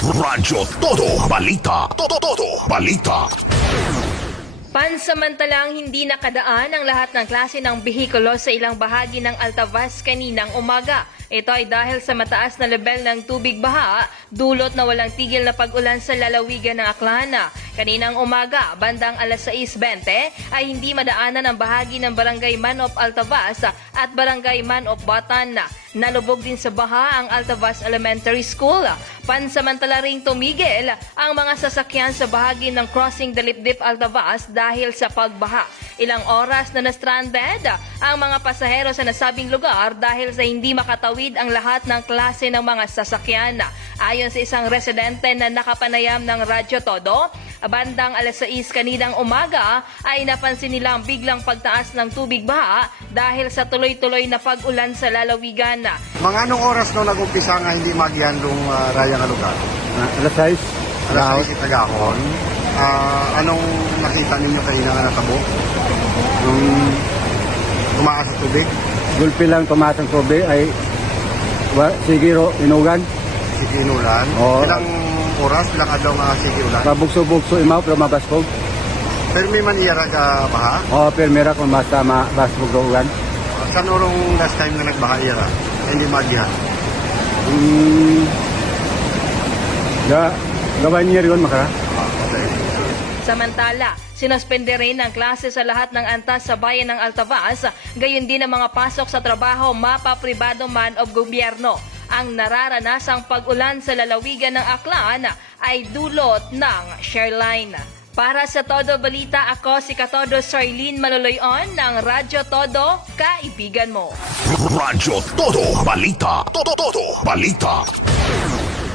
Radyo Todo Balita. Todo Balita. Pansamantalang hindi nakadaan ang lahat ng klase ng behikulo sa ilang bahagi ng Altavas kaninang umaga. Ito ay dahil sa mataas na level ng tubig baha, dulot na walang tigil na pag-ulan sa lalawigan ng Aklan. Kaninang umaga, bandang alas 6:20 ay hindi madaanan ang bahagi ng Barangay Manop Altavas at Barangay Manop Batan. Nalubog din sa baha ang Altavas Elementary School. Pansamantala ring tumigil ang mga sasakyan sa bahagi ng Crossing Dalipdip Altavas dahil sa pagbaha. Ilang oras na na-stranded ang mga pasahero sa nasabing lugar dahil sa hindi makatawid ang lahat ng klase ng mga sasakyan. Ayon sa isang residente na nakapanayam ng Radyo Todo, bandang alas 6 kaninang umaga ay napansin nilang biglang pagtaas ng tubig baha dahil sa tuloy-tuloy na pag-ulan sa lalawigan. Mga anong oras nung nag-umpisa nga hindi magihan nung raya nga lugar? Alas 6. Alas 6 Tagahon. Anong nakita ninyo kanina nga natabo? Nung Tumaas sa tubig? gulpi lang tumatang tubig ay sigiro inugan. Sige inulan. Oo. Ilang oras? Ilang adlaw nga sige ulan? Pabugso-bugso imaw pero mabasbog. Pero may maniyara ka baha? O permira kung basta mabasbog ugan. Saan orong last time na nagbaha ira? Hindi magihan. Gawan niya rin makara. Okay. Samantala, sinospende rin ang klase sa lahat ng antas sa bayan ng Altavas, gayon din ang mga pasok sa trabaho mapapribado man o gobyerno. Ang nararanasang pag-ulan sa lalawigan ng Aklan ay dulot ng Shareline. Para sa Todo Balita, ako si Katodo Sarlene Maloloyon ng Radyo Todo, kaibigan mo. Radyo Todo Balita. Todo Balita.